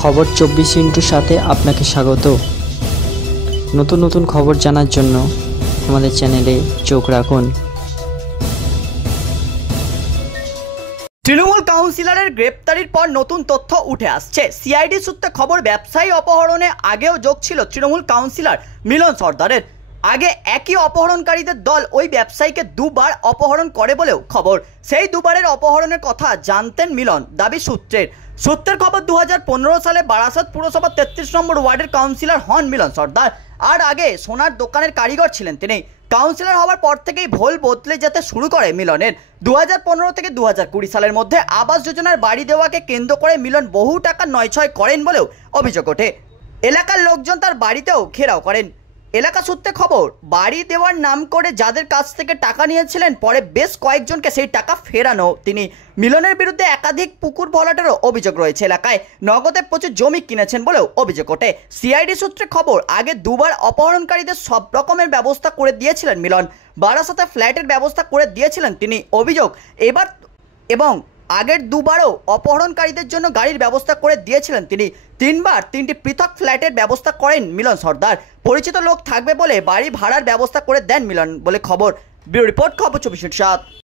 খবর 24 সাথে আপনাকে স্বাগত। নতুন নতুন খবর জানার জন্য আমাদের চ্যানেলে চোখ রাখুন। তৃণমূল কাউন্সিলরের গ্রেপ্তারির পর নতুন তথ্য উঠে আসছে। সিআইডি সূত্রে খবর, ব্যবসায়ী অপহরণে আগেও যোগ ছিল তৃণমূল কাউন্সিলর মিলন সর্দারের। আগে একই অপহরণকারীদের দল ওই ব্যবসায়ীকে দুবার অপহরণ করে বলেও খবর। সেই দুবারের অপহরণের কথা জানতেন মিলন, দাবি সূত্রের খবর 2015 সালে বারাসাত পুরসভা 33 নম্বর ওয়ার্ডের কাউন্সিলর হন মিলন সর্দার। আর আগে সোনার দোকানের কারিগর ছিলেন তিনি। কাউন্সিলর হওয়ার পর থেকেই ভোল বদলে যেতে শুরু করে মিলনের। 2015 থেকে 2020 সালের মধ্যে আবাস যোজনার বাড়ি দেওয়াকে কেন্দ্র করে মিলন বহু টাকা নয়ছয় করেন বলেও অভিযোগ ওঠে। এলাকার লোকজন তার বাড়িতেও ঘেরাও করেন। এলাকা সূত্রে খবর, বাড়ি দেওয়ার নাম করে যাদের কাছ থেকে টাকা নিয়েছিলেন, পরে বেশ কয়েকজনকে সেই টাকা ফেরানো তিনি। মিলনের বিরুদ্ধে একাধিক পুকুর ভরাটেরও অভিযোগ রয়েছে। এলাকায় নগদে প্রচুর জমি কিনেছেন বলেও অভিযোগ ওঠে। সিআইডি সূত্রে খবর, আগে দুবার অপহরণকারীদের সব রকমের ব্যবস্থা করে দিয়েছিলেন মিলন। বারাসাতে ফ্ল্যাটের ব্যবস্থা করে দিয়েছিলেন তিনি। অভিযোগ, এবং আগের দুবারও অপহরণকারীদের জন্য গাড়ির ব্যবস্থা করে দিয়েছিলেন তিনি। 3বার 3টি পৃথক ফ্ল্যাটের ব্যবস্থা করেন মিলন সর্দার। পরিচিত লোক থাকবে বলে বাড়ি ভাড়ার ব্যবস্থা করে দেন মিলন বলে খবর। ব্যুরো রিপোর্ট, খবর 24/7।